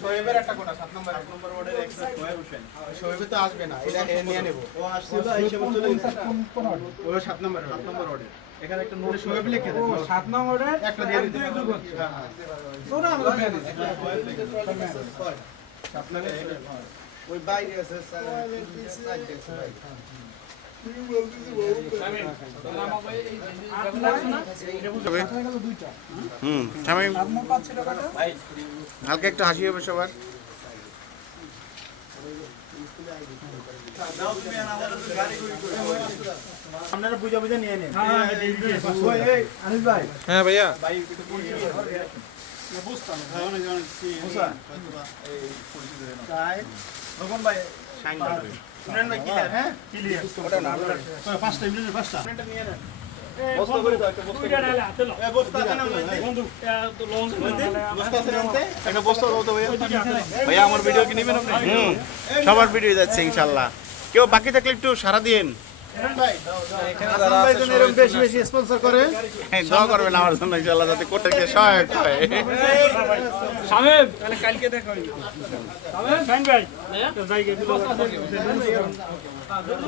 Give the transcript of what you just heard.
শোয়েবের একটা কোটা 7 নম্বর ওয়ার্ডের এক্সট্রা শোয়েবে তো আসবে না, এটা নিয়ে নেব। ও আসছিল এসে বলছিল ও 7 নম্বর ওয়ার্ডের এখানে একটা নোট শোয়েব লিখে দেন। 7 নম্বরে একটা দিয়ে দিতে হবে। হ্যাঁ ওটা আমরা দিয়ে দিছি। আপনাকে ওই বাইরে আছে সাইডে আছে ভাই। হালকা একটু হাসি হবে সবার। আপনারা বুঝা বুঝা নিয়ে নেন। আনিস ভাই, হ্যাঁ ভাইয়া, ভাইয়া আমার ভিডিও কি নেবেন আপনি? সবার ভিডিও যাচ্ছে ইনশাল্লাহ। কেউ বাকি থাকলে একটু সারা দিন, বেশি বেশি স্পন্সর করে দোয়া করবেন আমার জন্য ইনশাল্লাহ, যাতে কোর্টে সহায়ক হয়। সাহেব তাহলে কালকে দেখা হইবে। সাহেব ভাই, যাই গে